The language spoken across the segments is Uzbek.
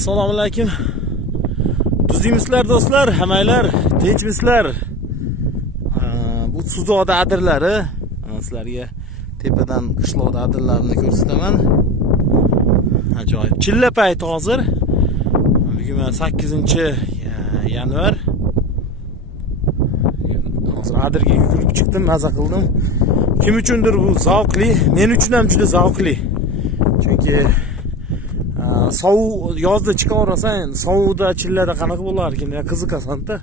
Assalomu alaykum. Tuzdingizlar do'stlar, hamaylar, tinchmisizlar? Bu Suzoda adirlari, sizlarga tepadan qishloqda adirlarini ko'rsataman. Ajoyib. Chilla payti hozir. Bugun 8-yanvar. Hozir adirga yugurib chiqdim, maza qildim. Kim uchundir bu zavqli, men uchun ham juda zavqli. Chunki sovuq yozda chiqaverasan, sovuqda chillada qanaqa bo'lar ekan, qiziqasan-da.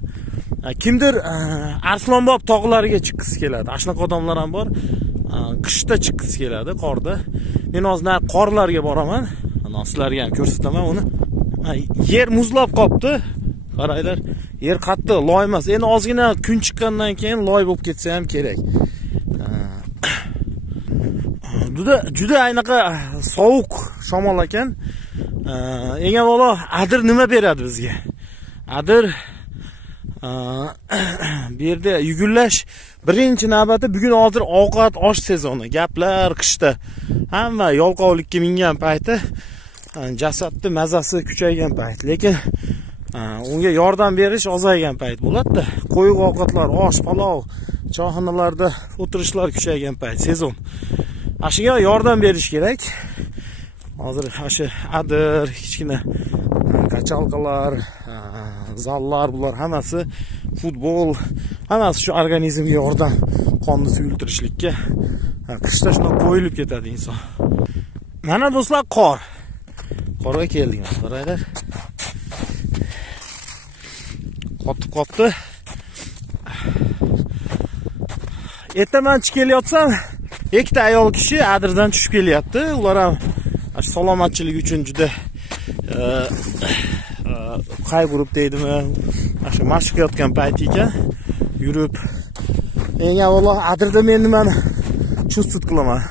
Kimdir Arslonbob tog'lariga chiqqisi keladi. Shunaqa odamlar ham bor. Qishda chiqqisi keladi, qorda. Men hozir qorlarga boraman. Mana sizlarga ham ko'rsataman uni. Yer muzlab qopti. Qaranglar, yer qattiq, loy emas. Endi ozgina kun chiqqandan keyin loy bo'lib ketsa ham kerak. Juda aynaqa sovuq shamol ekan. Eng avvalo adir nima beradi bizga? Adir bu yerda yugullash birinchi navbatda bugun hozir ovqat osh sezoni, gaplar qishda. Hamma yolqovlikka mingan payti, jasadning mazasi kuchaygan payt, lekin unga yordam berish ozaygan payt bo'ladi-da. Qo'yiq ovqatlar, osh, palov, choyxonalarda o'tirishlar kuchaygan payt, sezon. Ashunga yordam berish kerak. Hozir shu adir, kichkina kachalkalar, zallar, bular hammasi futbol, hammasi shu organizmga yordam, qonni suyultirishlikka. Qishda shuna qo'yilib ketadi inson. Mana do'stlar, qorga keldik. Qaranglar. Qotib. Ertaman chiqayotsam, ikkita ayol kishi adirdan tushib kelyapti. Ular ham salomatchilik uchun juda qayg'urib deydimi, shu mashq qilayotgan payti ekan, yurib. Eng avvalo adirda men nimani chustit qilaman.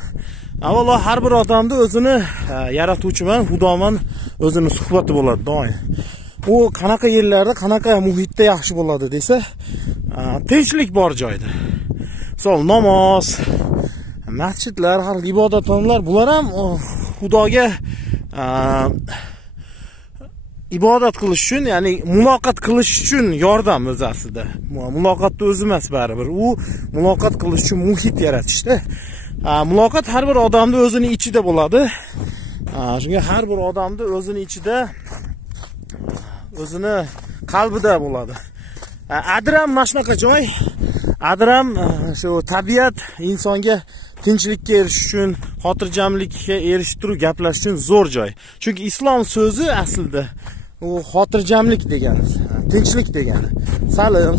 Avvalo har bir odamda o'zini yaratuvchiman, xudoman o'zini suhbati bo'ladi doim. U qanaqa yerlarda, qanaqa muhitda yaxshi bo'ladi desa, tinchlik bor joyda. Misol namoz, masjidlar, har ibodatxonalar, bular ham xudoga ibodat qilish uchun, ya'ni muloqot qilish uchun yordam o'zi aslida. Muloqotni o'zi emas baribir. U muloqot qilish uchun muhit yaratishda. Muloqot har bir odamning o'zining ichida bo'ladi. Shunga har bir odamning o'zining ichida, o'zini qalbida bo'ladi. Adram mana shunaqa joy. Adram shu tabiat insonga tinchlikka erishish uchun, xotirjamlikka erishib turib gaplash uchun zo'r joy. Chunki islom so'zi aslida u xotirjamlik degani, tinchlik degani.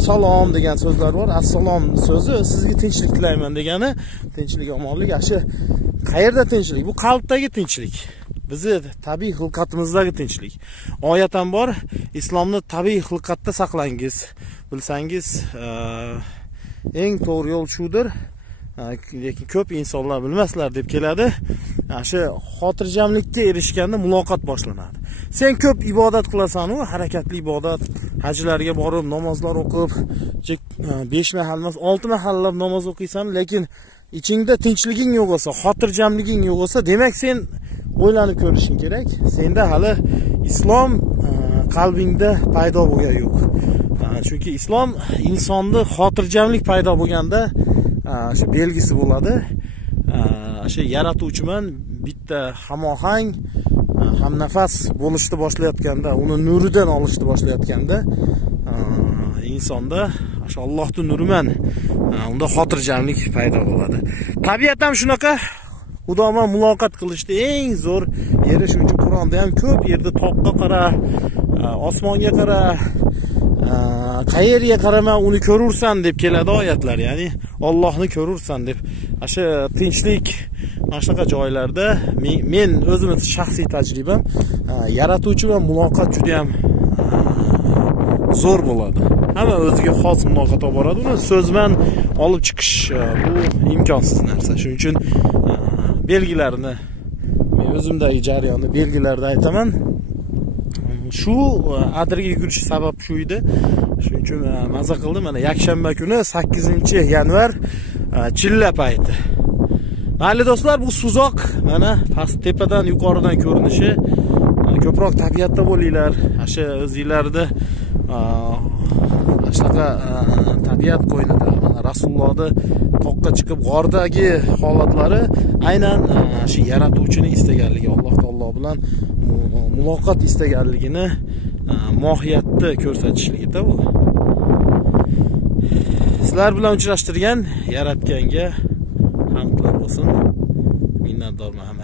Salom degan so'zlar bor. Assalom so'zi sizga tinchlik tilayman degani, tinchlik, omonlik. Shu qayerda tinchlik? Bu qalbdagi tinchlik. Bizi tabiiy xilqatimizdagi tinchlik. Oyat ham bor, islomni tabiiy xilqatda saqlangiz. Bilsangiz, eng to'g'ri yo'l shudir. Lekin ko'p insonlar bilmaslar deb keladi. Shu xotirjamlikka erishganda muloqot boshlanadi. Sen ko'p ibodat qilasan, u harakatli ibodat, hajlarga borib, namozlar o'qib, 5 mahal emas, 6 mahallab namoz o'qiysan, lekin ichingda tinchliging yo'q bo'lsa, xotirjamliging yo'q bo'lsa, demak sen o'ylanib ko'rishing kerak. Senda hali islom qalbingda paydo bo'lgan yo'q. Chunki islom insonda xotirjamlik paydo bo'lganda shu belgisi bo'ladi. Shu yaratuvchiman bitta hamohang, hamnafas bo'lishni boshlayotganda, uni nuridan olishni boshlayotganda insonda shu Allohning nuriman, unda xotirjamlik paydo bo'ladi. Tabiat ham shunaqa. Xudo bilan muloqot qilishda eng zo'r yeri, shuning uchun Qur'onda ham ko'p yerda toqqa qara, osmonga qara, qayerga qarama uni ko'rursan deb keladi oyatlar, ya'ni Allohni ko'rursan deb. Shu tinchlik, mana shunaqa joylarda men o'zimning shaxsiy tajribam, yaratuvchi bilan muloqot juda ham zo'r bo'ladi. Hamma o'ziga xos muloqot olib boradi. Uni so'zman olib chiqish bu imkonsiz narsa. Shuning uchun belgilarini men o'zimdagi jarayonni belgilarda aytaman. Shu adirga yugurish sabab shu edi. Shuning uchun maza qildim. Mana yakshanba kuni 8-yanvar chilla payti. Mayli do'stlar, bu suzoq mana past tepadan yuqoridan ko'rinishi ko'proq tabiatda bo'linglar. O'sha o'zingizlarda shunaqa tabiat qo'ynida mana Rasulullohning toqqa chiqib g'ordagi holatlari aynan shu yaratuvchining istaganligi, Alloh taolo bilan muloqot istaganligini mohiyatda ko'rsatishligida bu. Sizlar bilan uchrashtirgan yaratganga hamdlar bo'lsin. Minnatdorman.